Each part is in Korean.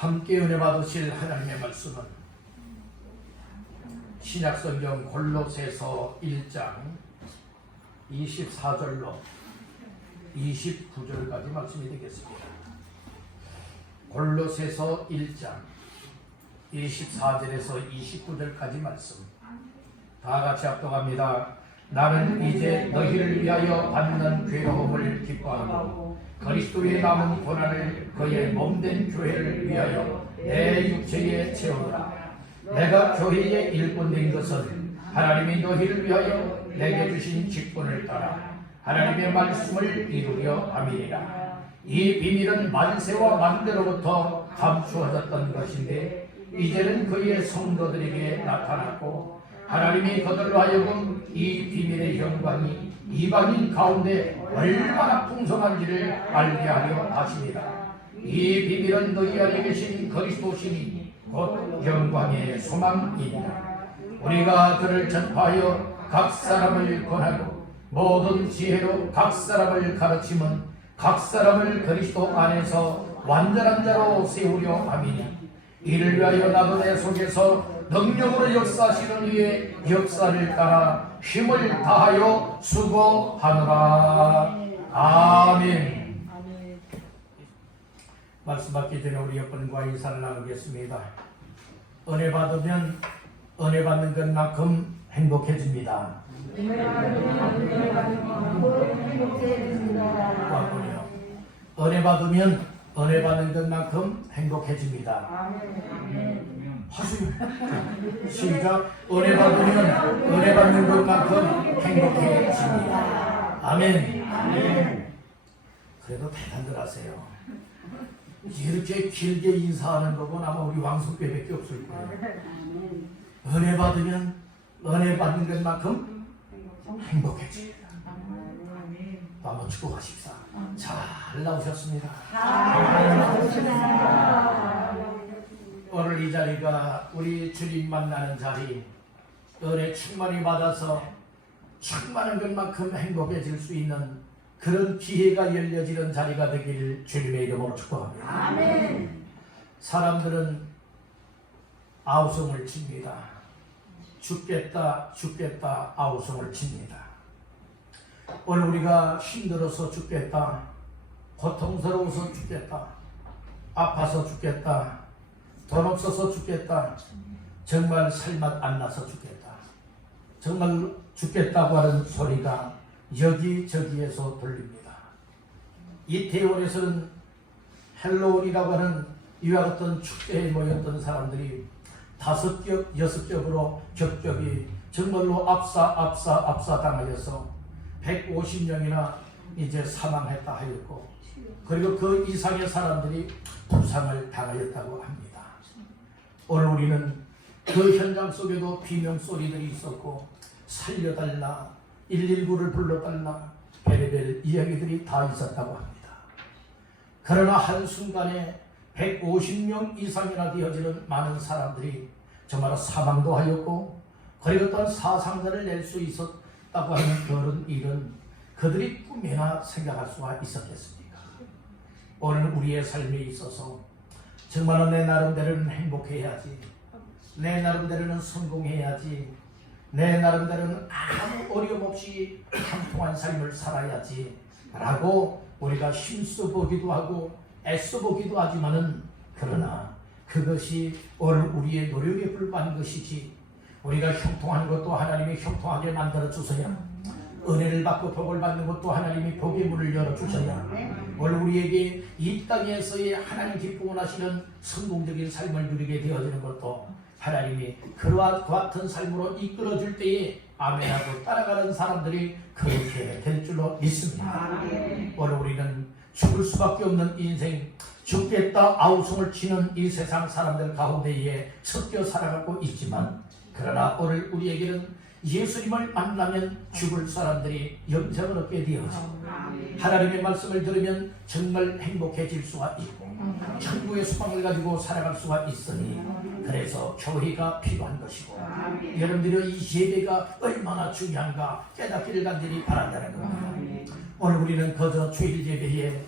함께 은혜 받으실 하나님의 말씀은 신약성경 골로새서 1장 24절로 29절까지 말씀이 되겠습니다. 골로새서 1장 24절에서 29절까지 말씀 다 같이 합독합니다. 나는 이제 너희를 위하여 받는 괴로움을 기뻐하고 그리스도의 남은 고난을 그의 몸된 교회를 위하여 내 육체에 채우라. 내가 교회의 일꾼된 것은 하나님이 너희를 위하여 내게 주신 직분을 따라 하나님의 말씀을 이루려 함이니라. 이 비밀은 만세와 만대로부터 감추어졌던 것인데 이제는 그의 성도들에게 나타났고 하나님이 그들로 하여금 이 비밀의 영광이 이방인 가운데 얼마나 풍성한지를 알게 하려 하시니라. 이 비밀은 너희 안에 계신 그리스도시니 곧 영광의 소망이니라. 우리가 그를 전파하여 각 사람을 권하고 모든 지혜로 각 사람을 가르치면 각 사람을 그리스도 안에서 완전한 자로 세우려 함이니 이를 위하여 나도 내 속에서 능력으로 역사하시는 이의 역사를 따라 힘을 다하여 수고하노라. 아멘. 말씀 받기 전에 우리 옆분과 인사를 나누겠습니다. 은혜 받으면 은혜 받는 것만큼 행복해집니다. 은혜 받으면 은혜 받는 것만큼 행복해집니다. 하시면 시작. 은혜 받으면 은혜 받는 것만큼 행복해집니다. 아멘. 그래도 대단들 하세요. 이렇게 길게 인사하는 거고 아마 우리 왕숙배밖에 없을 거예요. 은혜 받으면 은혜 받는 것만큼 행복해집니다. 또 한번 축복하십사. 잘 나오셨습니다. 오늘 이 자리가 우리 주님 만나는 자리, 은혜 충만히 받아서 충만한 것만큼 행복해질 수 있는 그런 기회가 열려지는 자리가 되기를 주님의 이름으로 축복합니다. 아멘. 사람들은 아우성을 칩니다. 죽겠다 죽겠다 아우성을 칩니다. 오늘 우리가 힘들어서 죽겠다, 고통스러워서 죽겠다, 아파서 죽겠다, 돈 없어서 죽겠다, 정말 살맛 안 나서 죽겠다, 정말 죽겠다고 하는 소리가 여기저기에서 들립니다. 이태원에서는 헬로윈이라고 하는 이와 같은 축제에 모였던 사람들이 5겹, 6겹으로 겹겹이 정말로 압사 당하여서 150명이나 이제 사망했다 하였고, 그리고 그 이상의 사람들이 부상을 당하였다고 합니다. 오늘 우리는 그 현장 속에도 비명소리들이 있었고 살려달라, 119를 불러달라, 별의별 이야기들이 다 있었다고 합니다. 그러나 한순간에 150명 이상이나 되어지는 많은 사람들이 정말 사망도 하였고, 그리고 또한 사상자를 낼 수 있었다고 하는 그런 일은 그들이 꿈에나 생각할 수가 있었겠습니까? 오늘 우리의 삶에 있어서 정말 내 나름대로는 행복해야지, 내 나름대로는 성공해야지, 내 나름대로는 아무 어려움 없이 한통한 삶을 살아야지 라고 우리가 힘써보기도 하고 애써보기도 하지만은, 그러나 그것이 오늘 우리의 노력에 불과한 것이지, 우리가 형통한 것도 하나님이 형통하게 만들어 주셔야, 은혜를 받고 복을 받는 것도 하나님이 복의 문을 열어주셔야, 오늘 우리에게 이 땅에서의 하나님 기쁨을 하시는 성공적인 삶을 누리게 되어지는 것도 하나님이 그와 같은 삶으로 이끌어줄 때에 아멘하고 따라가는 사람들이 그렇게 될 줄로 믿습니다. 오늘 우리는 죽을 수밖에 없는 인생, 죽겠다 아우성을 치는 이 세상 사람들 가운데에 섞여 살아가고 있지만, 그러나 오늘 우리에게는 예수님을 만나면 죽을 사람들이 영생을 얻게 되어지고, 하나님의 말씀을 들으면 정말 행복해질 수가 있고 천국의 소망을 가지고 살아갈 수가 있으니, 그래서 교회가 필요한 것이고 여러분들의 이 예배가 얼마나 중요한가 깨닫기를 간절히 바란다는 겁니다. 오늘 우리는 그저 주일 예배에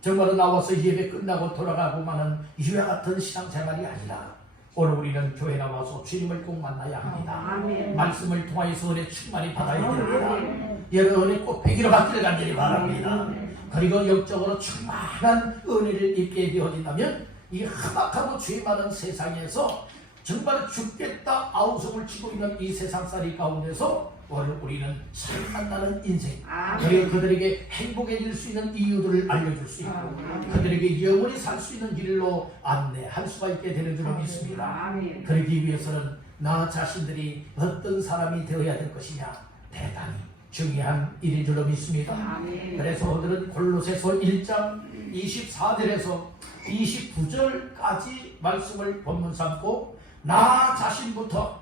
정말로 나와서 예배 끝나고 돌아가고만은 이와 같은 신앙생활이 아니라 오늘 우리는 교회 나와서 주님을 꼭 만나야 합니다. 말씀을 통하여서 은혜 충만히 받아야 됩니다. 여러 은혜 꼭 배기로 받기를 간절히 바랍니다. 그리고 영적으로 충만한 은혜를 입게 되어진다면 이 험악하고 죄 많은 세상에서 정말 죽겠다 아우성을 치고 있는 이 세상살이 가운데서 오늘 우리는 살만나는 인생, 그리고 그들에게 행복해질 수 있는 이유들을 알려줄 수 있고 그들에게 영원히 살 수 있는 길로 안내할 수가 있게 되는 줄로 믿습니다. 그러기 위해서는 나 자신들이 어떤 사람이 되어야 될 것이냐 대단히 중요한 일인 줄로 믿습니다. 그래서 오늘은 골로새서 1장 24절에서 29절까지 말씀을 본문 삼고 나 자신부터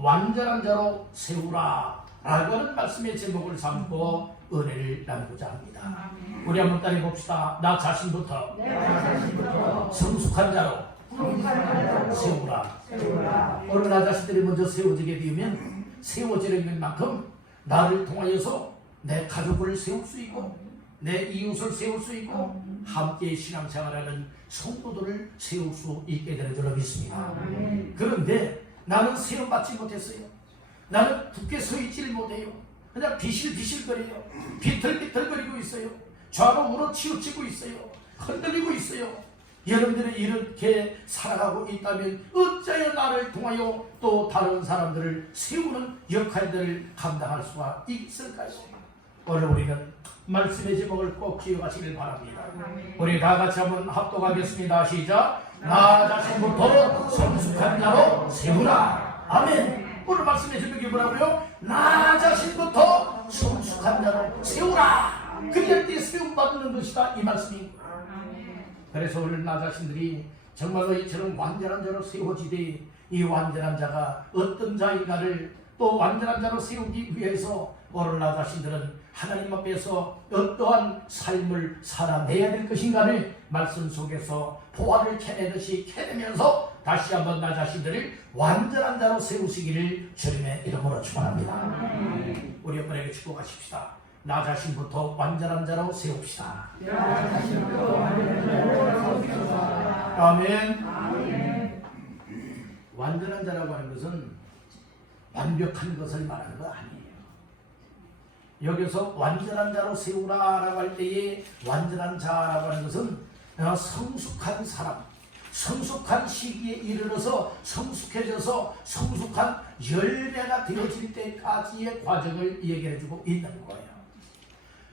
완전한 자로 세우라 라고 하는 말씀의 제목을 삼고 은혜를 나누고자 합니다. 우리 한번 따라 봅시다. 나 자신부터 성숙한 자로 세우라. 오늘 나 자신들이 먼저 세워지게 되면 세워지는 만큼 나를 통하여서 내 가족을 세울 수 있고 내 이웃을 세울 수 있고 함께 신앙생활하는 성도들을 세울 수 있게 되는 줄로 믿습니다. 그런데 나는 세움받지 못했어요. 나는 굳게 서 있지를 못해요. 그냥 비실비실거려요. 비틀비틀거리고 있어요. 좌로 우로 치우치고 있어요. 흔들리고 있어요. 여러분들이 이렇게 살아가고 있다면 어찌하여 나를 통하여 또 다른 사람들을 세우는 역할들을 감당할 수가 있을까요? 오늘 우리는 말씀의 제목을 꼭 기억하시길 바랍니다. 우리 다 같이 한번 합독하겠습니다. 시작. 나 자신부터 성숙한 자로 세우라. 아멘. 오늘 말씀의 제목이 뭐라고요? 나 자신부터 성숙한 자로 세우라. 그럴 때 세움받는 것이다 이 말씀입니다. 그래서 오늘 나 자신들이 정말로 이처럼 완전한 자로 세워지되 이 완전한 자가 어떤 자인가를 또 완전한 자로 세우기 위해서 오늘 나 자신들은 하나님 앞에서 어떠한 삶을 살아내야 될 것인가를 말씀 속에서 보화를 캐내듯이 캐내면서 다시 한번 나 자신들을 완전한 자로 세우시기를 주님의 이름으로 축원합니다. 우리 여러분에게 축복하십시다. 나 자신부터 완전한 자로 세웁시다. 아멘. 완전한 자라고 하는 것은 완벽한 것을 말하는 거 아니에요. 여기서 완전한 자로 세우라라고 할 때에 완전한 자라고 하는 것은 성숙한 사람, 성숙한 시기에 이르러서 성숙해져서 성숙한 열매가 되어질 때까지의 과정을 얘기해주고 있는 거예요.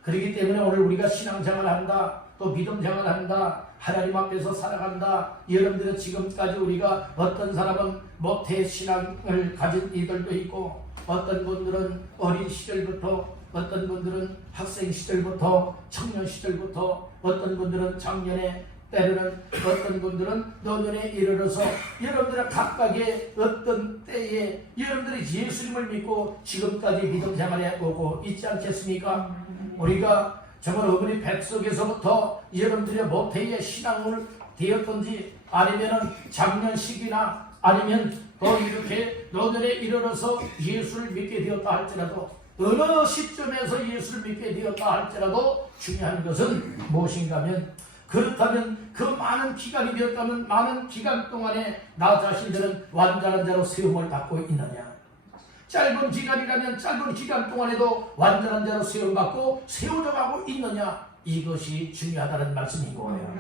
그렇기 때문에 오늘 우리가 신앙생활을 한다, 또 믿음생활을 한다, 하나님 앞에서 살아간다. 여러분들은 지금까지 우리가 어떤 사람은 모태 신앙을 가진 이들도 있고 어떤 분들은 어린 시절부터, 어떤 분들은 학생 시절부터, 청년 시절부터, 어떤 분들은 작년에, 때로는 어떤 분들은 노년에 이르러서 여러분들은 각각의 어떤 때에 여러분들이 예수님을 믿고 지금까지 믿음 생활에 오고 있지 않겠습니까? 우리가 정말 어머니 뱃속에서부터 여러분들의 모태의 신앙을 되었던지 아니면은 작년식이나 아니면 또 이렇게 노년에 이르러서 예수를 믿게 되었다 할지라도 어느 시점에서 예수를 믿게 되었다 할지라도 중요한 것은 무엇인가 하면 그렇다면 그 많은 기간이 되었다면 많은 기간 동안에 나 자신들은 완전한 자로 세움을 받고 있느냐, 짧은 기간이라면 짧은 기간 동안에도 완전한 자로 세움받고 세워져가고 있느냐, 이것이 중요하다는 말씀인 거예요.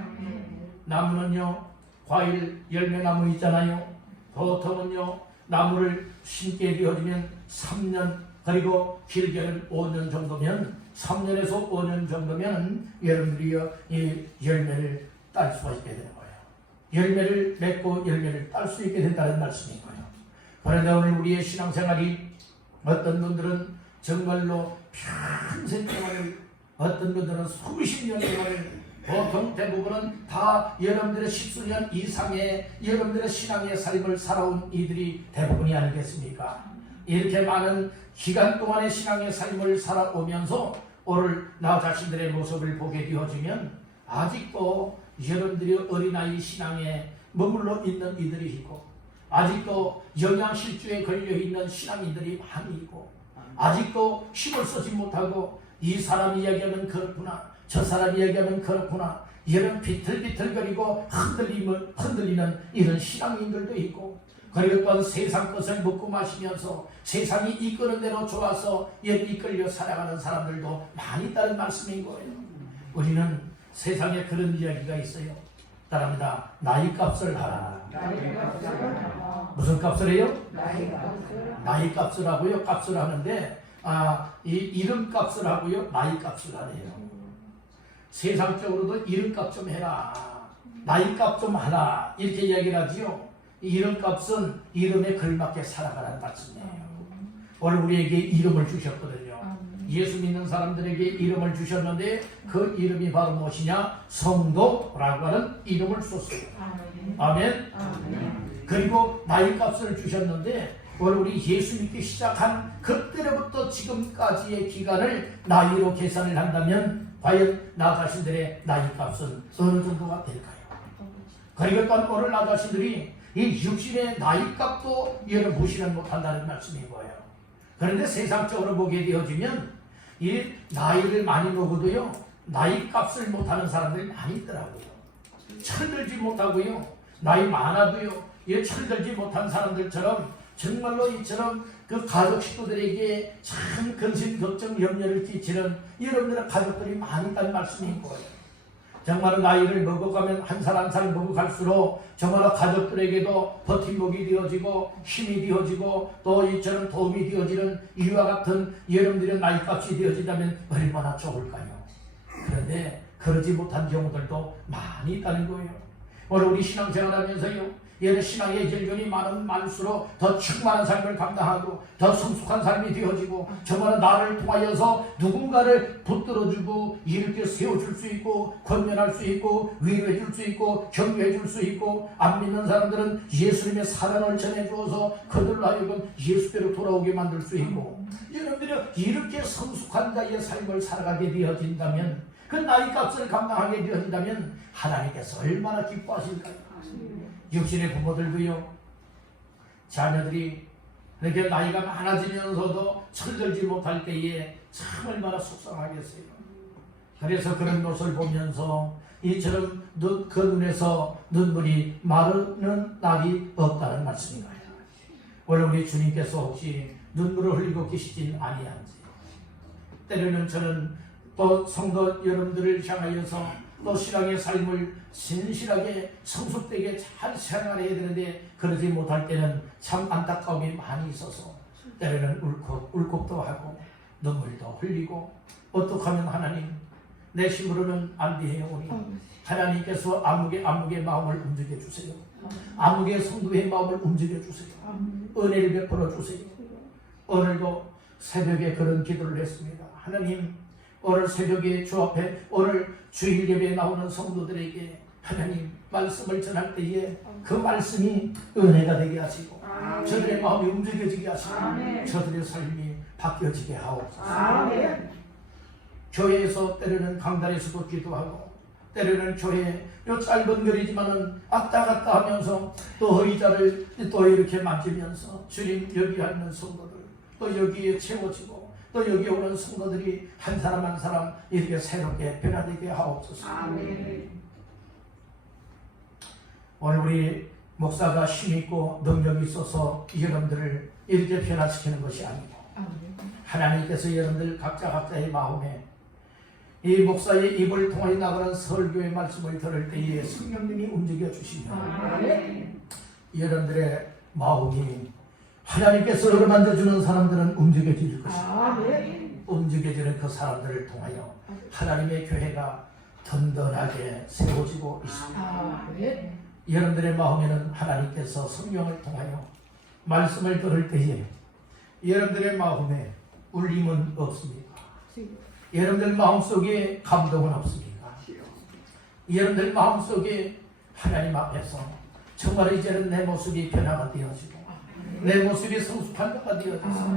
나무는요 과일 열매나무 있잖아요. 보통은요 나무를 심게 되어지면 3년 그리고 길게는 5년 정도면 3년에서 5년 정도면 여러분들이요 이 열매를 딸 수가 있게 되는 거예요. 열매를 맺고 열매를 딸 수 있게 된다는 말씀인 거예요. 그런데 오늘 우리의 신앙생활이 어떤 분들은 정말로 평생 동안을, 어떤 분들은 수십 년 동안을, 보통 대부분은 다 여러분들의 십수년 이상의 여러분들의 신앙의 삶을 살아온 이들이 대부분이 아니겠습니까? 이렇게 많은 기간 동안의 신앙의 삶을 살아오면서 오늘 나 자신들의 모습을 보게 되어지면 아직도 여러분들이 어린아이 신앙에 머물러 있는 이들이 있고 아직도 영양실조에 걸려있는 신앙인들이 많이 있고 아직도 힘을 쓰지 못하고 이 사람 이야기하면 그렇구나, 저 사람이 얘기하면 그렇구나. 이런 비틀비틀거리고 흔들리는 이런 신앙인들도 있고, 그리고 또한 세상 것을 먹고 마시면서 세상이 이끄는 대로 좋아서 이끌려 살아가는 사람들도 많이 있다는 말씀인 거예요. 우리는 세상에 그런 이야기가 있어요. 따라합니다. 나이 값을 하라. 무슨 값을 해요? 나이 값을 하고요. 값을 하는데 이 이름 값을 하고요. 나이 값을 하네요. 세상적으로도 이름값 좀 해라, 나이값 좀 하라, 이렇게 이야기를 하지요. 이름값은 이름에 걸맞게 살아가라는 말씀이에요. 오늘 우리에게 이름을 주셨거든요. 예수 믿는 사람들에게 이름을 주셨는데 그 이름이 바로 무엇이냐? 성도라고 하는 이름을 썼어요. 아멘. 그리고 나이값을 주셨는데 오늘 우리 예수 믿기 시작한 그때로부터 지금까지의 기간을 나이로 계산을 한다면 과연 나 자신들의 나이값은 어느 정도가 될까요? 그리고 또한 오늘 나 자신들이 이 육신의 나이값도 이를 무시를 못한다는 말씀인 거예요. 그런데 세상적으로 보게 되어지면 이 나이를 많이 먹어도요, 나이값을 못하는 사람들이 많이 있더라고요. 철들지 못하고요, 나이 많아도요, 이 철들지 못한 사람들처럼 정말로 이처럼 그 가족 식구들에게 참 근심, 걱정, 염려를 끼치는 여러분들의 가족들이 많이 있다는 말씀인 거예요. 정말 나이를 먹어가면 한 살 한 살 먹어갈수록 정말 가족들에게도 버팀목이 되어지고 힘이 되어지고 또 이처럼 도움이 되어지는 이와 같은 여러분들의 나이값이 되어진다면 얼마나 좋을까요? 그런데 그러지 못한 경우들도 많이 있다는 거예요. 오늘 우리 신앙생활하면서요, 얘는 신앙의 열변이 많을수록 더 충만한 삶을 감당하고 더 성숙한 삶이 되어지고 정말 나를 통하여서 누군가를 붙들어주고 일으켜 세워줄 수 있고 권면할 수 있고 위로해줄 수 있고 격려해줄 수 있고, 안 믿는 사람들은 예수님의 사랑을 전해주어서 그들로 하여금 예수께로 돌아오게 만들 수 있고, 여러분들이 이렇게 성숙한 자의 삶을 살아가게 되어진다면, 그 나이값을 감당하게 되어진다면 하나님께서 얼마나 기뻐하실까요? 육신의 부모들도요, 자녀들이 이렇게 나이가 많아지면서도 철들지 못할 때에 참 얼마나 속상하겠어요. 그래서 그런 모습을 보면서 이처럼 그 눈에서 눈물이 마르는 날이 없다는 말씀인가요? 오늘 우리 주님께서 혹시 눈물을 흘리고 계시진 아니한지, 때로는 저는 또 성도 여러분들을 향하여서 또 신앙의 삶을 신실하게 성숙되게 잘 생활해야 되는데 그러지 못할 때는 참 안타까움이 많이 있어서 때로는 울컥도 하고 눈물도 흘리고, 어떻게 하면 하나님, 내 힘으로는 안 되오니 하나님께서 암흑의 마음을 움직여 주세요. 암흑의 성도의 마음을 움직여 주세요. 은혜를 베풀어 주세요. 오늘도 새벽에 그런 기도를 했습니다. 하나님, 오늘 새벽에 주 앞에 오늘 주일 예배에 나오는 성도들에게 하나님 말씀을 전할 때에 그 말씀이 은혜가 되게 하시고 저들의 마음이 움직여지게 하시고 저들의 삶이 바뀌어지게 하옵소서. 교회에서 때로는 강단에서도 기도하고 때로는 교회 요 짧은 거리지만은 왔다 갔다 하면서 또 의자를 또 이렇게 만지면서 주님 여기 있는 성도들 또 여기에 채워지고 또 여기 오는 성도들이 한 사람 한 사람 이렇게 새롭게 변화되게 하옵소서. 오늘 우리 목사가 힘있고 능력이 있어서 여러분들을 이렇게 변화시키는 것이 아니고 하나님께서 여러분들 각자의 마음에 이 목사의 입을 통해 나가는 설교의 말씀을 들을 때에 성령님이 움직여 주시면 여러분들의 마음이 하나님께서 어루만져주는 사람들은 움직여질 것입니다. 움직여지는 그 사람들을 통하여 하나님의 교회가 든든하게 세워지고 있습니다. 여러분들의 마음에는 하나님께서 성령을 통하여 말씀을 들을 때에 여러분들의 마음에 울림은 없습니까? 여러분들 마음속에 감동은 없습니까? 여러분들 마음속에 하나님 앞에서 정말 이제는 내 모습이 변화가 되어지고 내 모습이 성숙한 자가 되어져서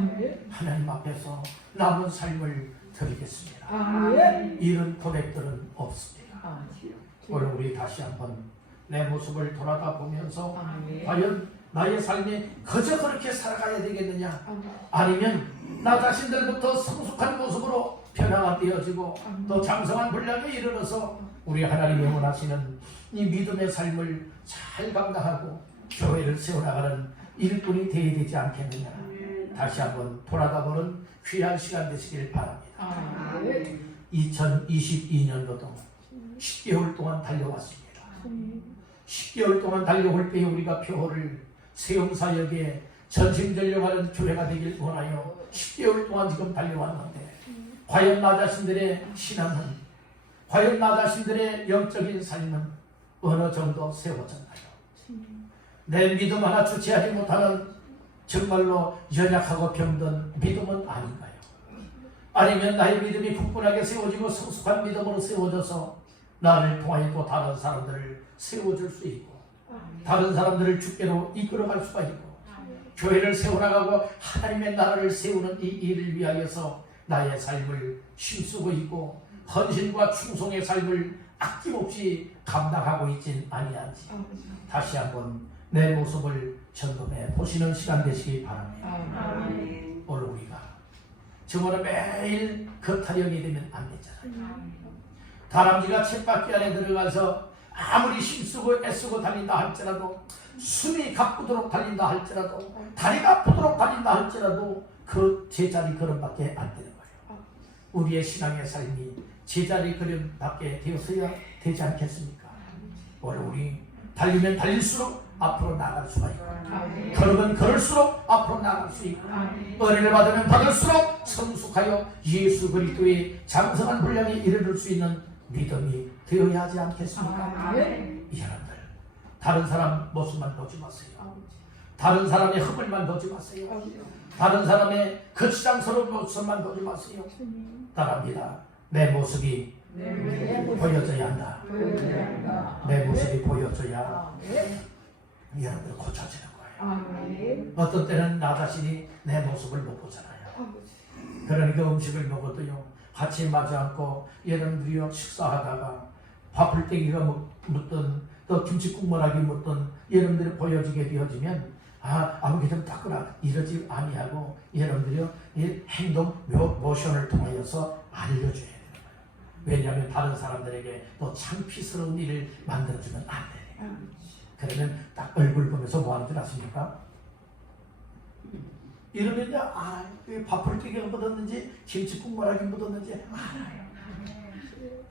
하나님 앞에서 남은 삶을 드리겠습니다. 이런 고백들은 없습니다. 오늘 우리 다시 한번 내 모습을 돌아가 보면서 과연 나의 삶이 그저 그렇게 살아가야 되겠느냐, 아니면 나 자신들부터 성숙한 모습으로 변화가 되어지고 또 장성한 분량에 이르러서 우리 하나님이 원하시는 이 믿음의 삶을 잘 감당하고 교회를 세워나가는 일꾼이 되어야 되지 않겠느냐. 다시 한번 돌아가보는 귀한 시간 되시길 바랍니다. 2022년도도 10개월 동안 달려왔습니다. 10개월 동안 달려올 때에 우리가 표를 세움사역에 전심전력하는 교회가 되길 원하여 10개월 동안 지금 달려왔는데 과연 나 자신들의 신앙은, 과연 나 자신들의 영적인 삶은 어느 정도 세워졌나요? 내 믿음 하나 주체하지 못하는 정말로 연약하고 병든 믿음은 아닌가요? 아니면 나의 믿음이 굳건하게 세워지고 성숙한 믿음으로 세워져서 나를 통하여 또 다른 사람들을 세워줄 수 있고 다른 사람들을 주께로 이끌어갈 수가 있고 교회를 세워나가고 하나님의 나라를 세우는 이 일을 위하여서 나의 삶을 힘쓰고 있고 헌신과 충성의 삶을 아낌없이 감당하고 있진 아니한지 다시 한번 내 모습을 점검해 보시는 시간 되시기 바랍니다. 오늘 우리가 정말 매일 그 타령이 되면 안 되잖아요. 다람쥐가 쳇바퀴 안에 들어가서 아무리 힘쓰고 애쓰고 달린다 할지라도 숨이 가쁘도록 달린다 할지라도 다리가 아프도록 달린다 할지라도 그 제자리 걸음밖에 안 되는 거예요. 우리의 신앙의 삶이 제자리 걸음밖에 되었어야 되지 않겠습니까? 오늘 우리 달리면 달릴수록 앞으로 나갈 수가 있고 걸으면 걸을수록 앞으로 나갈 수 있고 은혜를 받으면 받을수록 성숙하여 예수 그리스도의 장성한 분량에 이르를 수 있는 믿음이 되어야 하지 않겠습니까? 여러분들 다른 사람 모습만 보지 마세요. 다른 사람의 흠을만 보지 마세요. 다른 사람의 거치장스러운 모습만 보지 마세요. 따라합니다. 내 모습이 보여져야 한다. 내 모습이 보여져야 여러분들 고쳐지는 거예요. 어떤 때는 나 자신이 내 모습을 못 보잖아요. 그러니까 음식을 먹어도요 같이 마주 앉고 여러분들이요 식사하다가 밥풀떼기가 묻든 또 김치국물하기 묻든 여러분들이 보여지게 되어지면 아무개 좀 닦으라 이러지 아니하고 여러분들이요 이 행동 모션을 통하여서 알려줘야 되는 거예요. 왜냐하면 다른 사람들에게 또 창피스러운 일을 만들어주면 안 돼요. 그러면 딱 얼굴 보면서 뭐 하는 줄 아십니까? 이러면 이제 밥풀떼기가 묻었는지 김치국물하기 묻었는지 알아요.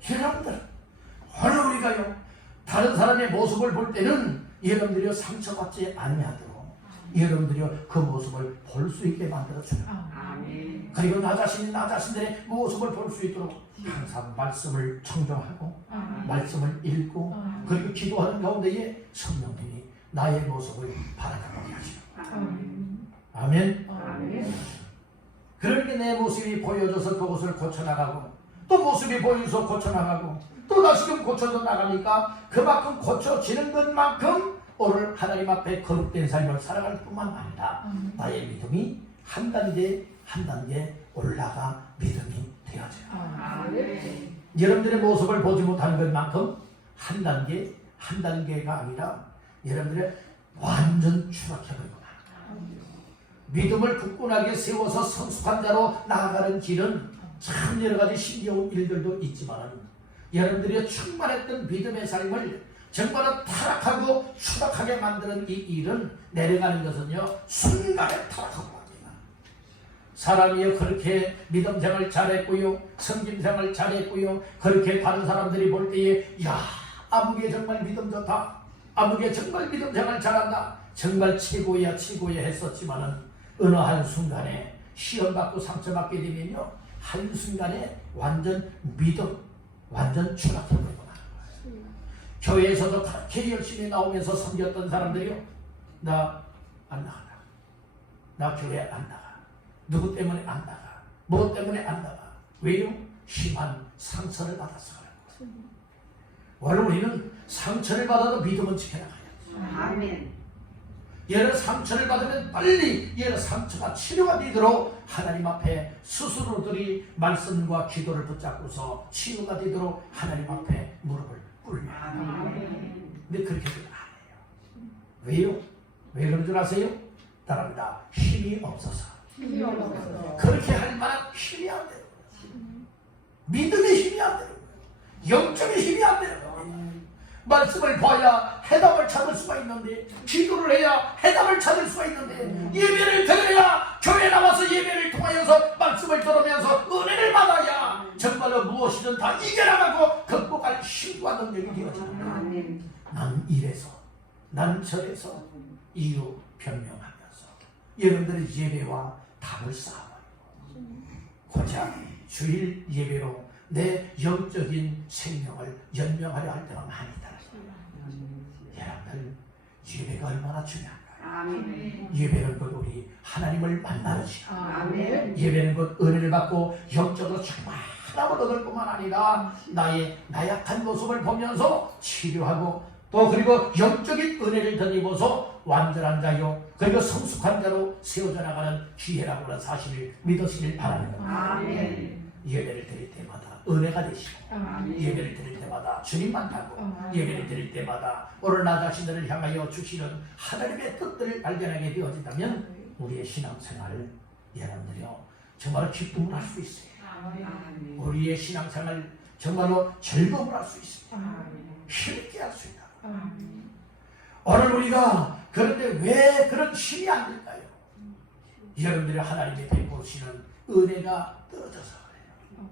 여러분들 오늘 우리가요 다른 사람의 모습을 볼 때는 여러분들이요 상처받지 아니하도록 여러분들이요 그 모습을 볼 수 있게 만들어줘요. 그리고 나 자신이 나 자신들의 모습을 볼 수 있도록 항상 말씀을 청정하고 말씀을 읽고 그리고 기도하는 가운데에 성령님이 나의 모습을 바라보게 하시고 아멘. 그러니까 내 모습이 보여져서 그것을 고쳐나가고 또 모습이 보여서 고쳐나가고 또 다시금 고쳐져 나가니까 그만큼 고쳐지는 것만큼 오늘 하나님 앞에 거룩된 삶을 살아갈 뿐만 아니라 나의 믿음이 한 단계 한 단계 올라가 믿음이 되어져요. 여러분들의 모습을 보지 못하는 것만큼 한 단계 한 단계가 아니라 여러분들의 완전 추락해버리고 믿음을 굳건하게 세워서 성숙한 자로 나아가는 길은 참 여러가지 신기한 일들도 있지만 여러분들이 충만했던 믿음의 삶을 정말 타락하고 추락하게 만드는 이 일은 내려가는 것은요 순간에 타락하고 갑니다. 사람이요 그렇게 믿음생활 잘했고요 성김생활 잘했고요 그렇게 다른 사람들이 볼 때에 야 아무개 정말 믿음 좋다 아무개 정말 믿음생활 잘한다 정말 최고야 최고야 했었지만은 어느 한순간에 시험받고 상처받게 되면요 한순간에 완전 믿음 완전 추락해버리고 나는 거예요. 교회에서도 그렇게 열심히 나오면서 섬겼던 사람들이요 나 안 나가라 나 교회 안 나가 누구 때문에 안 나가 뭐 때문에 안 나가 왜요? 심한 상처를 받아서 그래요. 원래 우리는 상처를 받아도 믿음은 지켜나가야지. 아멘. 얘는 상처를 받으면 빨리 얘는 상처가 치료가 되도록 하나님 앞에 스스로들이 말씀과 기도를 붙잡고서 치유가 되도록 하나님 앞에 무릎을 꿇어야 합니다. 근데 그렇게는 안 해요. 왜요? 왜 그런 줄 아세요? 따라합니다. 힘이 없어서. 그렇게 할 만한 힘이 안 돼요. 믿음의 힘이 안 되는 거예요. 영적인 힘이 안 되는 겁니다. 말씀을 봐야 해답을 찾을 수가 있는데, 기도를 해야 해답을 찾을 수가 있는데, 예배를 드려야, 교회 나와서 예배를 통하여서 말씀을 들으면서 은혜를 받아야 정말로 무엇이든 다 이겨나가고 극복할 힘과 능력이 되어집니다. 난 이래서, 난 저래서 이유 변명하면서 여러분들의 예배와 답을 쌓아버리고, 고작 주일 예배로 내 영적인 생명을 연명하려 할 때가 많이 있다. 여러분들, 예배가 얼마나 중요한가요? 예배는 곧 우리 하나님을 만나는 시간, 예배는 곧 은혜를 받고 영적으로 충만함을 얻을 뿐만 아니라 나의 나약한 모습을 보면서 치료하고, 또 그리고 영적인 은혜를 덧입어서 완전한 자요, 그리고 성숙한 자로 세워져 나가는 기회라고 하는 사실을 믿으시길 바랍니다. 예배를 드릴 때마다 은혜가 되시고, 예배를 드릴 때마다 주님 만나고, 예배를 드릴 때마다 오늘 나 자신들을 향하여 주시는 하나님의 뜻들을 발견하게 되어진다면 우리의 신앙생활을 여러분들이요 정말로 기쁨을 할 수 있어요. 우리의 신앙생활 정말로 즐거움을 할 수 있습니다. 힘있게 할 수 있다. 오늘 우리가 그런데 왜 그런 힘이 안 될까요? 여러분들이 하나님의 베푸시는 은혜가 떨어져서 그래요.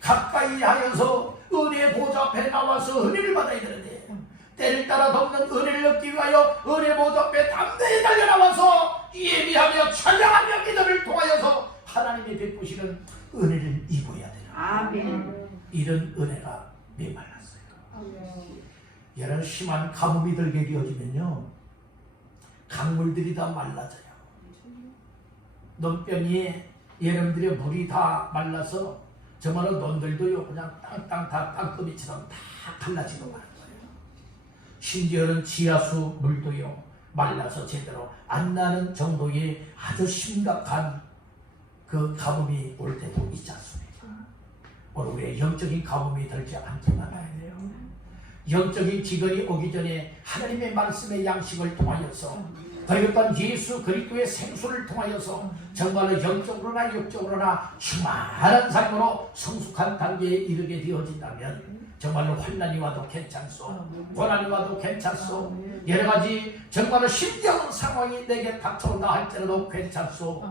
가까이 하여서 은혜의 보좌 앞에 나와서 은혜를 받아야 되는데, 때를 따라 덮는 은혜를 얻기 위하여 은혜 보좌 앞에 담대히 달려나와서 예비하며 찬양하며 기도를 통하여서 하나님의 베푸시는 은혜를 입어야 돼요. 이런 은혜가 메말랐어요. 여러 심한 가뭄이 들게 되어지면요, 강물들이 다 말라져요. 논병이 여러분들의 물이 다 말라서 정말로 논들도요 그냥 땅땅 다 땅더미처럼 다 갈라지고 마는 거예요. 심지어는 지하수 물도요 말라서 제대로 안 나는 정도의 아주 심각한 그 가뭄이 올 때도 있지 않습니까? 오늘 우리의 영적인 가뭄이 들지 않게 막아야 돼요. 영적인 기근이 오기 전에 하나님의 말씀의 양식을 통하여서, 그리고 또 예수 그리스도의 생수를 통하여서 정말로 영적으로나 육적으로나 충만한 삶으로 성숙한 단계에 이르게 되어진다면 정말로 환난이 와도 괜찮소, 고난이 와도 괜찮소, 여러가지 정말로 심경 상황이 내게 닥쳐온다 할지라도 괜찮소.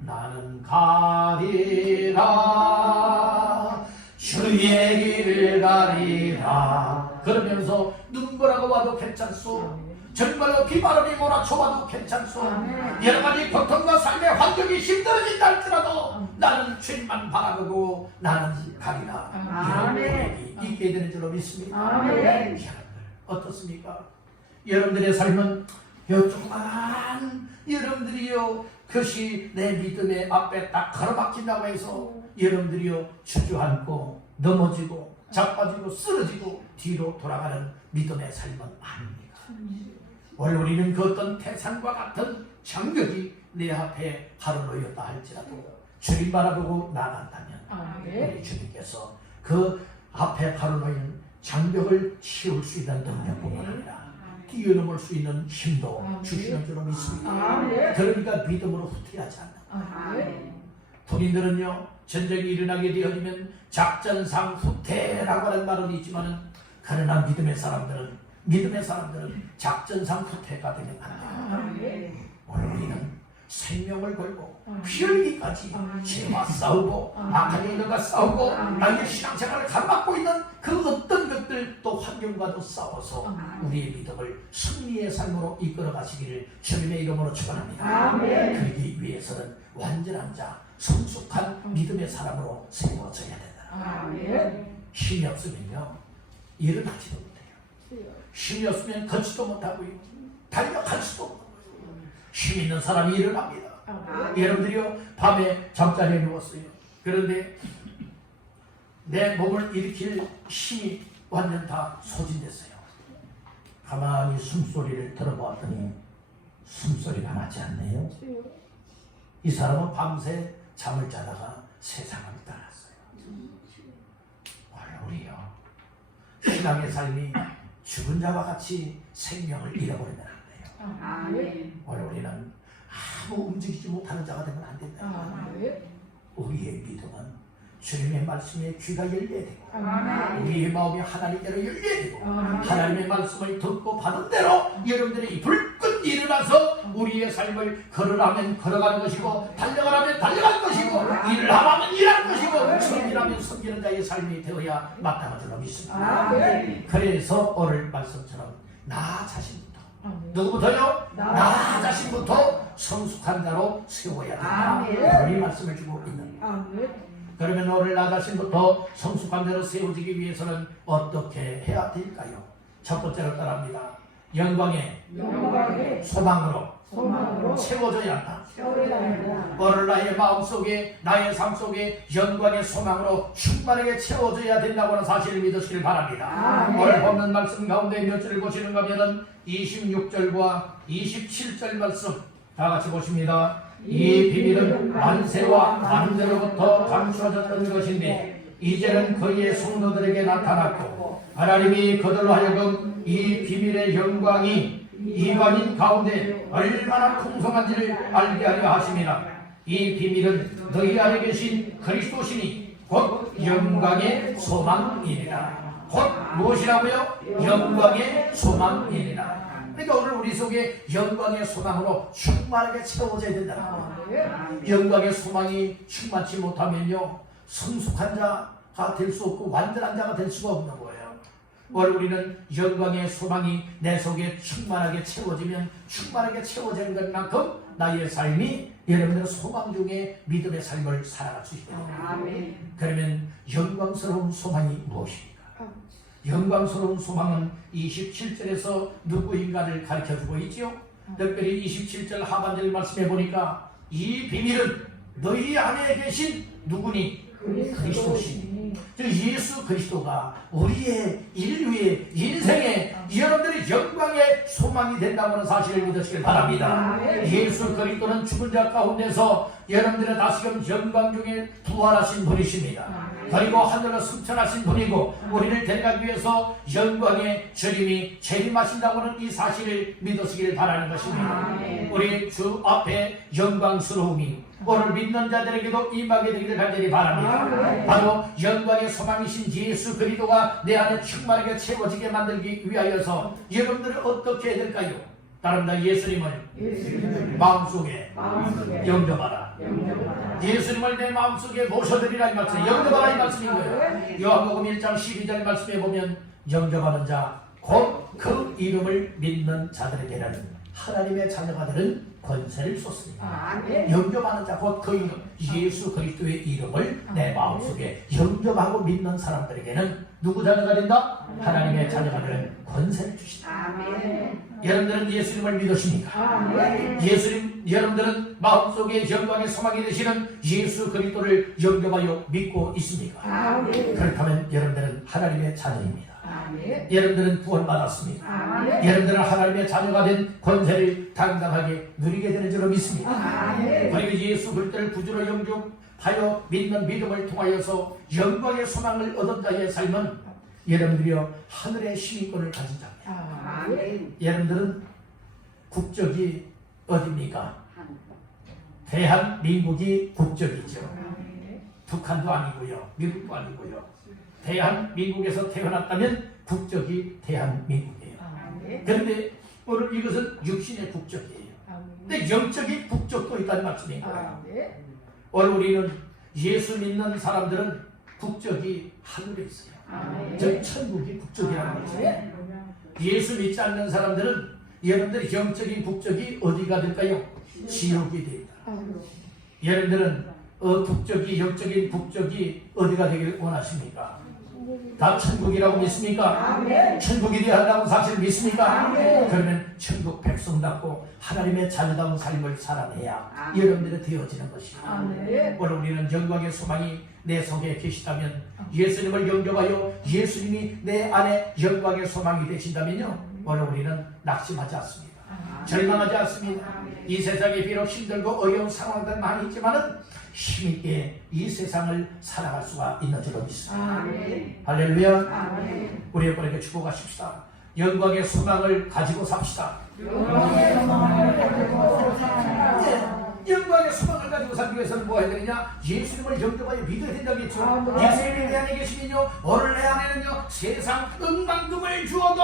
나는 가리라, 주의 길을 가리라. 그러면서 눈보라가 와도 괜찮소, 정말로 비바람이 몰아쳐와도 괜찮소, 여러가지 고통과 삶의 환경이 힘들어진다 할지라도 나는 주님만 바라보고 나는 가리라. 이런 고백이 있게 되는 줄로 믿습니다. 여러분들 어떻습니까? 여러분들의 삶은 조그만 여러분들이요 그것이 내 믿음의 앞에 딱 가로막힌다고 해서 여러분들이요 주저앉고 넘어지고 자빠지고 쓰러지고 뒤로 돌아가는 믿음의 삶은 아닙니다. 원래 우리는 그 어떤 태산과 같은 장벽이 내 앞에 가로놓였다 할지라도 주님 바라보고 나간다면 우리 주님께서 그 앞에 가로놓인 장벽을 치울 수 있는 능력뿐만 아니라 뛰어넘을 수 있는 힘도 주시는 줄로 믿습니다. 그러니까 믿음으로 후퇴하지 않는다. 본인들은요 전쟁이 일어나게 되어지면 작전상 후퇴라고 하는 말은 있지만, 그러나 믿음의 사람들은 작전상 후퇴가 되면 안 돼요. 오늘 우리는 생명을 걸고 피 흘리기까지 죄와 싸우고 악한 일들과 싸우고 나의 신앙생활을 가로막고 있는 그 어떤 것들 또 환경과도 싸워서 우리의 믿음을 승리의 삶으로 이끌어 가시기를 주님의 이름으로 축원합니다. 그러기 위해서는 완전한 자, 성숙한 믿음의 사람으로 세워져야 된다. 힘이 없으면요 일어나지도 못해요. 힘이 없으면 걷지도 못하고요, 달려갈 수도 없고. 힘 있는 사람이 일어납니다. 여러분들이요 밤에 잠자리에 누웠어요. 그런데 내 몸을 일으킬 힘이 완전 다 소진됐어요. 가만히 숨소리를 들어보았더니 숨소리가 나지 않네요. 이 사람은 밤새 잠을 자다가 세상을 떠났어요. 오늘 우리요 신앙의 삶이 죽은 자와 같이 생명을 잃어버리면 안 돼요. 오늘 우리는 아무 움직이지 못하는 자가 되면 안 된다. 우리의 믿음은 주님의 말씀에 귀가 열려야 되고 아멘. 우리의 마음이 하나님께로 열려야 되고 하나님의 말씀을 듣고 받은 대로 여러분들이 불끈 일어나서 우리의 삶을 걸으라면 걸어가는 것이고 달려가라면 달려갈 것이고 일을 하라면 일할 것이고 섬기라면 섬기는 자의 삶이 되어야 마땅한 줄로 믿습니다. 그래서 오늘 말씀처럼 나 자신부터 누구부터요? 나 자신부터 성숙한 자로 세워야 된다. 이 말씀을 주고 있는 거예요. 그러면 오늘 나 자신부터 성숙한 자로 세워지기 위해서는 어떻게 해야 될까요? 첫 번째로 따라합니다. 영광의 소망으로 채워져야 한다. 오늘 나의 마음속에 나의 삶속에 영광의 소망으로 충만하게 채워져야 된다고 하는 사실을 믿으시길 바랍니다. 오늘 보는 말씀 가운데 몇 절을 보시는가 하면 26절과 27절 말씀 다 같이 보십니다. 이 비밀은 만세와 만대로부터 감추어졌던 것인데 이제는 그의 성도들에게 나타났고 하나님이 그들로 하여금 이 비밀의 영광이 이방인 가운데 얼마나 풍성한지를 알게 하려 하심이라. 이 비밀은 너희 안에 계신 그리스도시니 곧 영광의 소망이니라. 곧 무엇이라고요? 영광의 소망이니라. 그러니까 오늘 우리 속에 영광의 소망으로 충만하게 채워져야 된다는 거예요. 영광의 소망이 충만치 못하면요 성숙한 자가 될 수 없고 완전한 자가 될 수가 없는 거예요. 오늘 우리는 영광의 소망이 내 속에 충만하게 채워지면 충만하게 채워지는 것만큼 나의 삶이 여러분들의 소망 중에 믿음의 삶을 살아갈 수 있다. 그러면 영광스러운 소망이 무엇입니까? 영광스러운 소망은 27절에서 누구인가를 가르쳐주고 있죠. 특별히 27절 하반절 말씀해 보니까 이 비밀은 너희 안에 계신 누구니? 그리스도시니. 즉 예수 그리스도가 우리의 인류의 인생에 여러분들의 영광의 소망이 된다고 하는 사실을 믿으시길 바랍니다. 예수 그리스도는 죽은 자 가운데서 여러분들의 다시금 영광 중에 부활하신 분이십니다. 그리고 하늘로 승천하신 분이고 우리를 데려가기 위해서 영광의 주님이 재림하신다고 하는 이 사실을 믿으시길 바라는 것입니다. 우리 주 앞에 영광스러움이 오늘 믿는 자들에게도 임하게 되기를 간절히 바랍니다. 바로 영광의 소망이신 예수 그리스도가 내 안에 충만하게 채워지게 만들기 위하여서 여러분들은 어떻게 해야 될까요? 따릅니다. 예수님을 마음속에 영접하라. 예수님을 내 마음속에 모셔드리라 이 말씀, 영접하라 이 말씀인 거예요. 요한복음 1장 12절 말씀에 보면 영접하는 자, 곧 그 이름을 믿는 자들에게는 하나님의 자녀가 되는 권세를 쏟습니다. 영접하는 자, 곧 그 이름, 예수 그리스도의 이름을 내 마음속에 영접하고 믿는 사람들에게는 누구 자녀가 된다? 하나님의 자녀가 되는 권세를 주신다. 여러분들은 예수님을 믿으십니까? 예수님, 여러분들은 마음속에 영광의 소망이 되시는 예수 그리스도를 영접하여 믿고 있습니까? 그렇다면 여러분들은 하나님의 자녀입니다. 여러분들은 구원받았습니다. 여러분들은 하나님의 자녀가 된 권세를 당당하게 누리게 되는 줄로 믿습니다. 그리고 예수 그리스도를 구주로 영접하여 믿는 믿음을 통하여서 영광의 소망을 얻은 자의 삶은 여러분들이요 하늘의 시민권을 가진 자입니다. 여러분들은 국적이 어디입니까? 대한민국이 국적이죠. 북한도 아니고요, 미국도 아니고요. 대한민국에서 태어났다면 국적이 대한민국이에요. 그런데 오늘 이것은 육신의 국적이에요. 근데 영적인 국적도 있다는 말씀이에요. 오늘 우리는 예수 믿는 사람들은 국적이 하늘에 있어요. 저 천국이 국적이라는 거죠. 예수 믿지 않는 사람들은 여러분들의 영적인 국적이 어디가 될까요? 지옥이 됩니다. 여러분들은 국적이 영적인 국적이 어디가 되길 원하십니까? 다 천국이라고 믿습니까? 천국이 되어야 한다는 사실을 믿습니까? 그러면 천국 백성답고 하나님의 자녀다운 삶을 살아내야 여러분들이 되어지는 것입니다. 오늘 우리는 영광의 소망이 내 속에 계시다면 예수님을 영접하여 예수님이 내 안에 영광의 소망이 되신다면요 오늘 우리는 낙심하지 않습니다. 절망하지 않습니다. 이 세상에 비록 힘들고 어려운 상황들 많이 있지만은 힘있게 이 세상을 살아갈 수가 있는 줄로 믿습니다. 할렐루야. 우리 여러분에게 축복하십시다. 영광의 소망을 가지고 삽시다. 영광의 소망을 가지고 살기 위해서는 뭐 해야 되느냐? 예수님을 영접하여 믿어야 된다고 했죠. 아멘. 예수님이 내 안에 계시면요, 오늘 내 안에는요, 세상 은만금을 주어도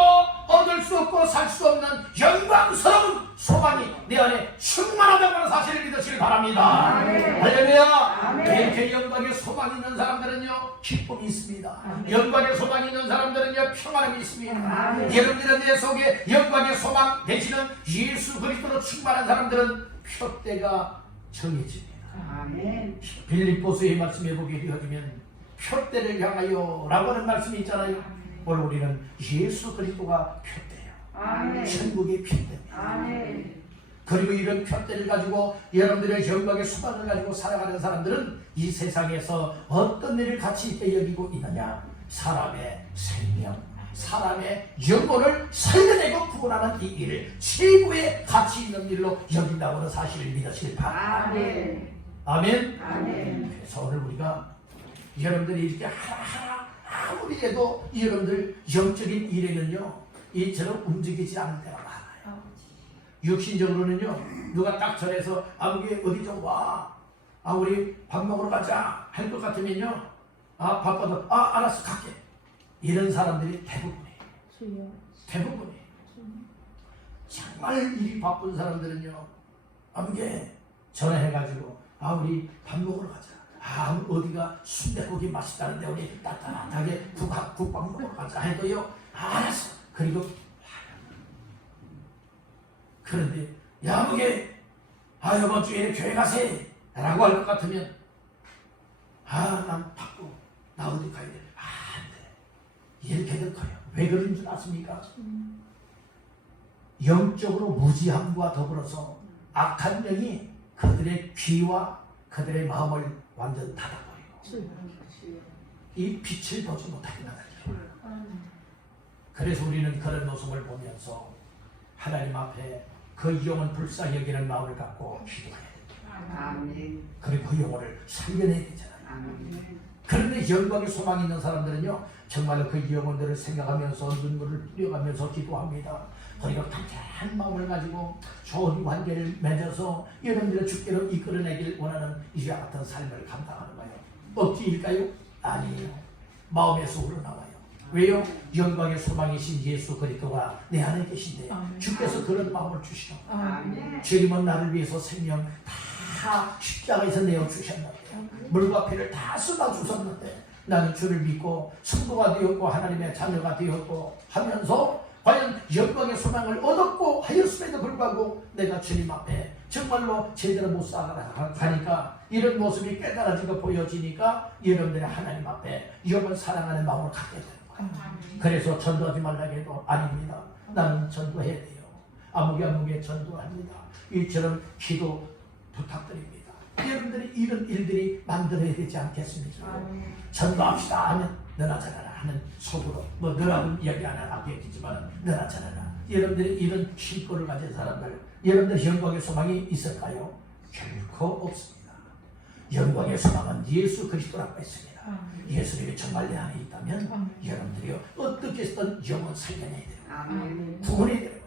얻을 수 없고 살 수 없는 영광스러운 소망이 내 안에 충만하다고 하는 사실을 믿으시길 바랍니다. 아멘. 할렐루야. 아멘. 이렇게 영광의 소망이 있는 사람들은요, 기쁨이 있습니다. 아멘. 영광의 소망이 있는 사람들은요, 평안함이 있습니다. 아멘. 여러분들의 내 속에 영광의 소망 되시는 예수 그리스도로 충만한 사람들은 표대가 정해집니다. 아멘. 빌립보서의 말씀해 보게 되어지면 표대를 향하여 라고 하는 말씀이 있잖아요. 오늘 우리는 예수 그리스도가 표대예요. 아멘. 천국의 표대입니다. 아멘. 그리고 이런 표대를 가지고 여러분들의 영광의 수박을 가지고 살아가는 사람들은 이 세상에서 어떤 일을 가치 있게 여기고 있느냐? 사람의 생명, 사람의 영혼을 살려내고 구원하는 이 일을 최고의 가치 있는 일로 여긴다고 하는 사실을 믿으시길 바랍니다. 아멘. 아멘. 아멘. 그래서 오늘 우리가 여러분들이 이렇게 하나하나 아무리 해도 여러분들 영적인 일에는요, 이처럼 움직이지 않는 데가 많아요. 육신적으로는요, 누가 딱 전해서 아무게 어디 좀 와, 우리 밥 먹으러 가자 할 것 같으면요, 바빠도 알았어 갈게, 이런 사람들이 대부분이에요. 대부분이에요. 정말 일이 바쁜 사람들은요, 아무게 전화해가지고 우리 밥 먹으러 가자, 어디가 순댓국이 맛있다는데 우리 따뜻하게 국밥 먹으러 가자 해도요, 알았어. 그리고 그런데 야무게 이번 주에 교회 가세 라고 할 것 같으면 난 바쁘, 나 어디 가야 돼, 안돼, 이렇게 될 거예요. 왜 그런 줄 아십니까? 영적으로 무지함과 더불어서 악한 영이 그들의 귀와 그들의 마음을 완전 닫아버리고 이 빛을 보지 못하게 나가죠. 그래서 우리는 그런 모습을 보면서 하나님 앞에 그 영혼 불쌍히 여기는 마음을 갖고 기도해야 됩니다. 아멘. 그리고 그 영혼을 살려내야 되잖아요. 아멘. 그런데 영광의 소망이 있는 사람들은요, 정말로 그 영혼들을 생각하면서 눈물을 뿌려가면서 기도합니다. 그리고 단단한 마음을 가지고 좋은 관계를 맺어서 여러분들의 주께로 이끌어내길 원하는 이와 같은 삶을 감당하는 거예요. 억지일까요? 아니에요. 마음에서 우러나와요. 왜요? 영광의 소망이신 예수 그리스도가 내 안에 계신데 주께서 그런 마음을 주시는 거예요. 아멘. 주님은 나를 위해서 생명 다 십자가에서 내어주셨는데, 물과 피를 다 쏟아주셨는데, 나는 주를 믿고 성도가 되었고 하나님의 자녀가 되었고 하면서 과연 영광의 소망을 얻었고 하였음에도 불구하고 내가 주님 앞에 정말로 제대로 못 살아가니까, 이런 모습이 깨달아지고 보여지니까 여러분들이 하나님 앞에 영원 사랑하는 마음을 갖게 되는 거예요. 그래서 전도하지 말라고 해도 아닙니다. 나는 전도해야 돼요. 아무개 전도합니다. 이처럼 기도 부탁드립니다. 여러분들이 이런 일들이 만들어야 되지 않겠습니까? 전도합시다 하면 너나 잘하라 하는 속으로, 너라고 얘기 안 하겠지만 너나 잘하라. 여러분들이 이런 실권을 가진 사람들, 여러분들 영광의 소망이 있을까요? 결코 없습니다. 영광의 소망은 예수 그리스도라고 했습니다. 예수님이 정말 내 안에 있다면 여러분들이 어떻게 해서든 영혼 살려내야 돼요. 구원해야 돼요.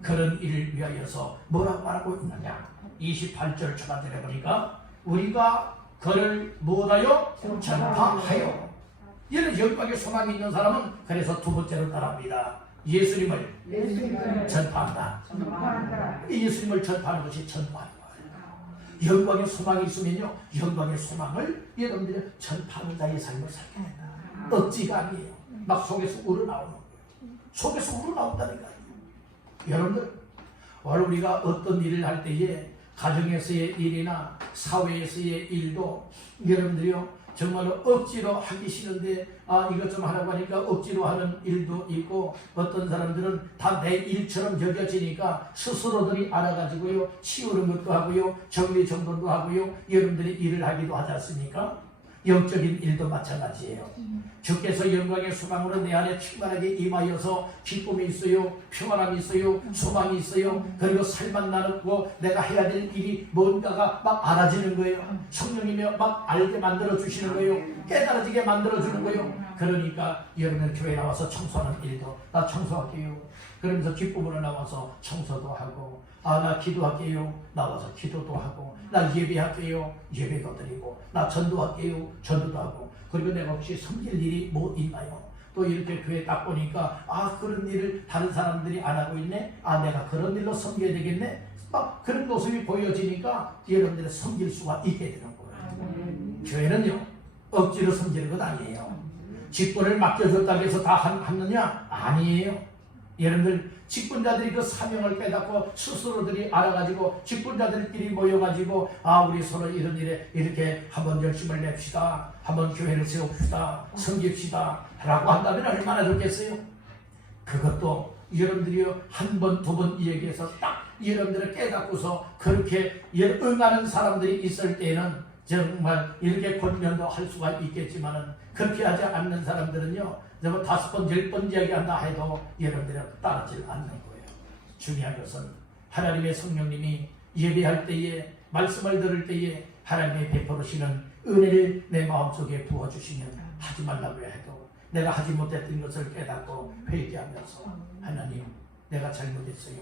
그런 일을 위하여서 뭐라고 말하고 있느냐? 28절 초반절에 보니까 우리가 그를 뭐하여? 전파하여. 이런 영광의 소망이 있는 사람은 그래서 두 번째로 따라합니다. 예수님을 전파한다. 예수님을 전파하는 것이 전파하는 거예요. 영광의 소망이 있으면요, 영광의 소망을 여러분들이 전파하는 자의 삶을 살게 된다. 억지가 아니에요. 막 속에서 우러나오는 거예요. 속에서 우러나온다니까요. 여러분들, 오늘 우리가 어떤 일을 할 때에 가정에서의 일이나 사회에서의 일도 여러분들이요, 정말로 억지로 하기 싫은데 이것 좀 하라고 하니까 억지로 하는 일도 있고, 어떤 사람들은 다 내 일처럼 여겨지니까 스스로들이 알아가지고요 치우는 것도 하고요, 정리정돈도 하고요, 여러분들이 일을 하기도 하지 않습니까? 영적인 일도 마찬가지예요. 주께서 영광의 소망으로 내 안에 충만하게 임하여서 기쁨이 있어요, 평안함이 있어요, 소망이 있어요. 그리고 살만 나누고 내가 해야 될 일이 뭔가가 막 알아지는 거예요. 성령님이 막 알게 만들어 주시는 거예요. 깨달아지게 만들어 주는 거예요. 그러니까 여러분 교회 나와서 청소하는 일도 나 청소할게요. 그러면서 기쁨으로 나와서 청소도 하고, 나 기도할게요. 나와서 기도도 하고, 나 예배할게요. 예배도 드리고, 나 전도할게요. 전도도 하고. 그리고 내가 혹시 섬길 일이 뭐 있나요? 또 이렇게 교회 딱 보니까 그런 일을 다른 사람들이 안 하고 있네. 내가 그런 일로 섬겨야 되겠네. 막 그런 모습이 보여지니까 여러분들이 섬길 수가 있게 되는 거예요. 교회는요 억지로 섬기는 것 아니에요. 직분을 맡겨줬다고 해서 다 하느냐? 아니에요. 여러분들 직분자들이 그 사명을 깨닫고 스스로들이 알아가지고 직분자들끼리 모여가지고 우리 서로 이런 일에 이렇게 한번 열심을 냅시다, 한번 교회를 세웁시다, 섬깁시다 라고 한다면 얼마나 좋겠어요. 그것도 여러분들이 한 번, 두 번 얘기해서 딱 여러분들을 깨닫고서 그렇게 응하는 사람들이 있을 때에는 정말 이렇게 권면도 할 수가 있겠지만은 그렇게 하지 않는 사람들은요 5번, 10번 이야기한다 해도 여러분들은 따르질 않는 거예요. 중요한 것은 하나님의 성령님이 예배할 때에, 말씀을 들을 때에 하나님의 베풀으시는 은혜를 내 마음속에 부어주시면 하지 말라고 해도 내가 하지 못했던 것을 깨닫고 회개하면서 하나님 내가 잘못했어요.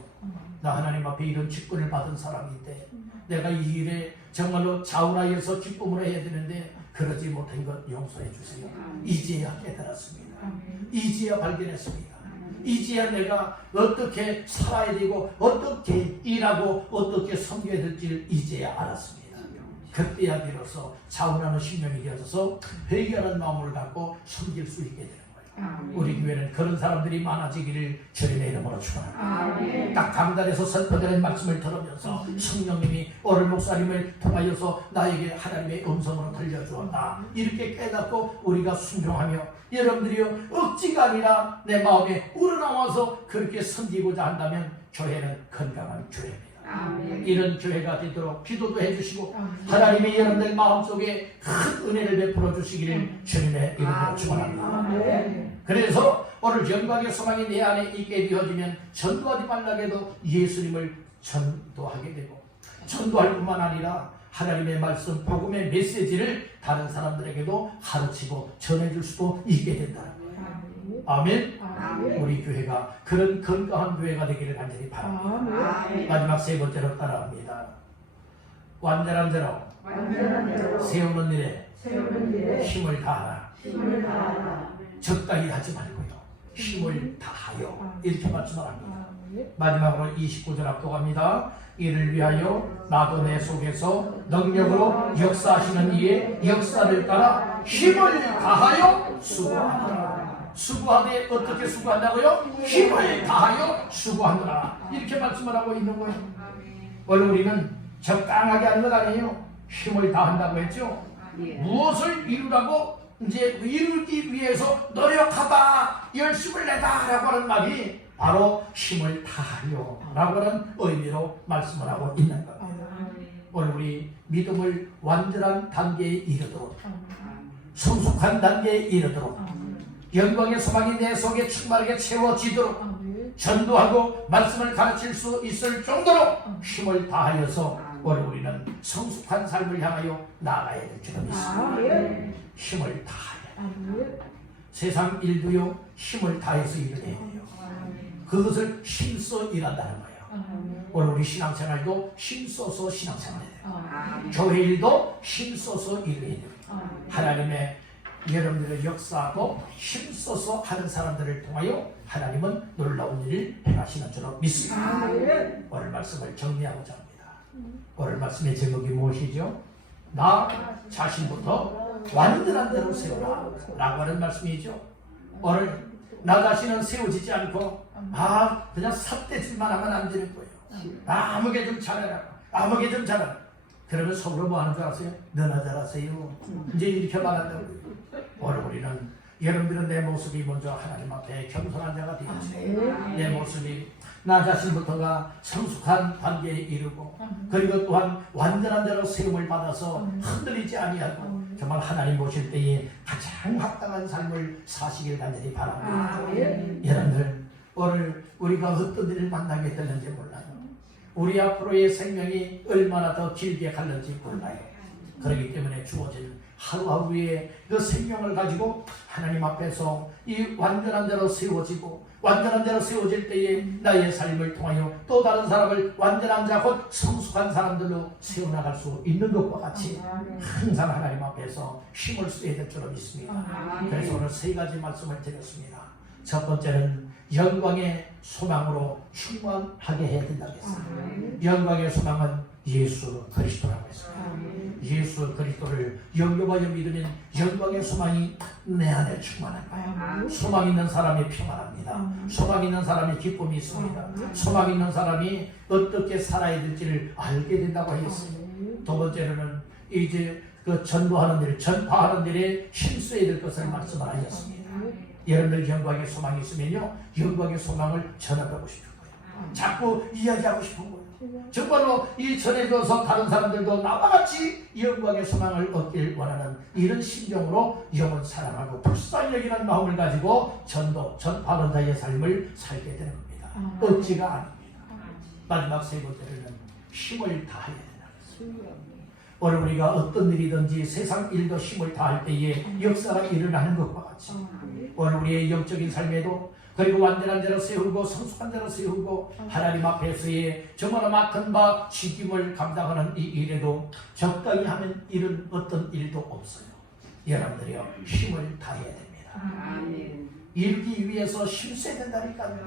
나 하나님 앞에 이런 직분을 받은 사람인데 내가 이 일에 정말로 자원하여서 기쁨으로 해야 되는데 그러지 못한 것 용서해 주세요. 이제야 깨달았습니다. 이제야 발견했습니다. 이제야 내가 어떻게 살아야 되고 어떻게 일하고 어떻게 섬겨야 될지를 이제야 알았습니다. 그때야 비로소 자원하는 심령이 되어서 회개하는 마음을 갖고 섬길 수 있게 되는 거예요. 우리 교회는 그런 사람들이 많아지기를 주님의 이름으로 축원합니다. 딱 강단에서 선포되는 말씀을 들으면서 성령님이 오늘 목사님을 통하여서 나에게 하나님의 음성으로 들려주었다 이렇게 깨닫고 우리가 순종하며 여러분들이 억지가 아니라 내 마음에 우러나와서 그렇게 섬기고자 한다면 교회는 건강한 교회입니다. 이런 교회가 되도록 기도도 해주시고 하나님이 여러분들 마음속에 큰 은혜를 베풀어 주시기를 주님의 이름으로 축원합니다. 그래서 오늘 영광의 소망이 내 안에 있게 되어지면 전도하지 말라고 해도 예수님을 전도하게 되고 전도할 뿐만 아니라 하나님의 말씀, 복음의 메시지를 다른 사람들에게도 가르치고 전해줄 수도 있게 된다는 거예요. 아멘. 우리 교회가 그런 건강한 교회가 되기를 간절히 바랍니다. 마지막 세 번째로 따라합니다. 완전한 대로 세우는 일에 힘을 다하라. 적당히 하지 말고요. 힘을 다하여 이렇게 말씀합니다. 마지막으로 29절 앞도갑니다. 이를 위하여 나도 내 속에서 능력으로 역사하시는 이의 역사를 따라 힘을 다하여 수고하노라. 수고하되 어떻게 수고한다고요? 힘을 다하여 수고하노라. 이렇게 말씀을 하고 있는 거예요. 원래 우리는 적당하게 하는 것 아니에요. 힘을 다한다고 했죠. 무엇을 이루라고 이제 이루기 위해서 노력하다, 열심을 내다라고 하는 말이 바로 힘을 다하여 라고 하는 의미로 말씀을 하고 있는 겁니다. 오늘 우리 믿음을 완전한 단계에 이르도록 성숙한 단계에 이르도록 영광의 소망이 내 속에 충만하게 채워지도록 전도하고 말씀을 가르칠 수 있을 정도로 힘을 다하여서 오늘 우리는 성숙한 삶을 향하여 나아가야 될 줄을 믿습니다. 힘을 다하여 세상 일도요 힘을 다해서 일을 해야 돼요. 그것을 힘써 일한다는 거예요. 오늘 우리 신앙생활도 힘써서 신앙생활을 해야 돼요. 교회 일도 힘써서 일을 해야 돼요. 하나님의 여러분들의 역사도 힘써서 하는 사람들을 통하여 하나님은 놀라운 일을 행하시는 줄로 믿습니다. 오늘 말씀을 정리하고자 합니다. 오늘 말씀의 제목이 무엇이죠? 나 자신부터 완전한 대로 세우라 라고 하는 말씀이죠. 오늘 나 자신은 세워지지 않고 그냥 삿대질만 하면 안 되는 거예요. 아무게 좀 잘해라, 아무게 좀 잘해라. 그러면 속으로 뭐 하는 줄 아세요? 너나 잘하세요. 이제 이렇게 말한다고요. 오늘 우리는 여러분들은 내 모습이 먼저 하나님 앞에 겸손한 자가 되어지고 내 모습이 나 자신부터가 성숙한 단계에 이르고 그리고 또한 완전한 대로 세움을 받아서 흔들리지 아니하고 정말 하나님 보실 때에 가장 합당한 삶을 사시길 간절히 바랍니다. 여러분들 오늘 우리가 어떤 일을 만나게 될는지 몰라요. 우리 앞으로의 생명이 얼마나 더 길게 갈는지 몰라요. 그렇기 때문에 주어진 하루하루의 그 생명을 가지고 하나님 앞에서 이 완전한 대로 세워지고 완전한 대로 세워질 때에 나의 삶을 통하여 또 다른 사람을 완전한 자 곧 성숙한 사람들로 세워나갈 수 있는 것과 같이 항상 하나님 앞에서 힘을 써야 될 줄로 믿습니다. 그래서 오늘 세 가지 말씀을 드렸습니다. 첫 번째는 영광의 소망으로 충만하게 해야 된다고 했습니다. 영광의 소망은 예수 그리스도라고 했습니다. 예수 그리스도를 영접하여 믿으면 영광의 소망이 내 안에 충만합니다. 소망 있는 사람이 평안합니다. 소망 있는 사람이 기쁨이 있습니다. 소망 있는 사람이 어떻게 살아야 될지를 알게 된다고 했습니다. 두 번째로는 이제 그 전도하는 일, 전파하는 일에 힘써야 될 것을 말씀을 하셨습니다. 여러분들 영광의 소망이 있으면요, 영광의 소망을 전하고 싶은 거예요. 자꾸 이야기하고 싶은 거예요. 정말로 이 전해줘서 다른 사람들도 나와 같이 영광의 소망을 얻길 원하는 이런 심정으로 영을 사랑하고 불쌍히 여기는 마음을 가지고 전도, 전파하는 자의 삶을 살게 되는 겁니다. 억지가 아닙니다. 마지막 세 번째로는 힘을 다해야 된다. 오늘 우리가 어떤 일이든지 세상 일도 힘을 다할 때에 역사가 일어나는 것과 같이 오늘 우리의 영적인 삶에도 그리고 완전한 대로 세우고 성숙한 대로 세우고 하나님 앞에서의 정말 맡은 바 책임을 감당하는 이 일에도 적당히 하는 일은 어떤 일도 없어요. 여러분들이요, 힘을 다해야 됩니다. 이루기 위해서 힘써야 된다니까요.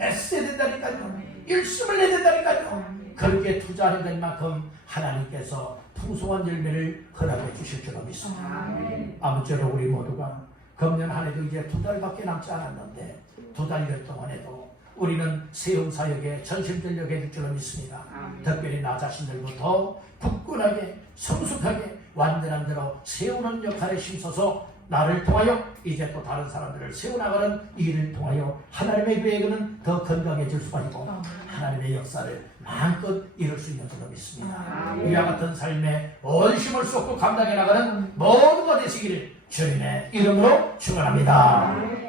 애써야 된다니까요. 일심을 내야 된다니까요. 그렇게 투자하는 것만큼 하나님께서 풍성한 열매를 허락해 주실 줄로 믿습니다. 아무쪼록 우리 모두가 금년 한 해도 이제 2달밖에 남지 않았는데 2달 동안에도 우리는 세운 사역에 전심전력해 줄 줄로 믿습니다. 특별히 나 자신들부터 굳건하게 성숙하게 완전한 대로 세우는 역할에 힘써서 나를 통하여 이제 또 다른 사람들을 세워나가는 일을 통하여 하나님의 계획은 더 건강해질 수가 있고 하나님의 역사를 마음껏 이룰 수 있는 줄로 믿습니다. 이와 같은 삶에 온 힘을 쏟고 감당해 나가는 모두가 되시기를 주님의 이름으로 축원합니다.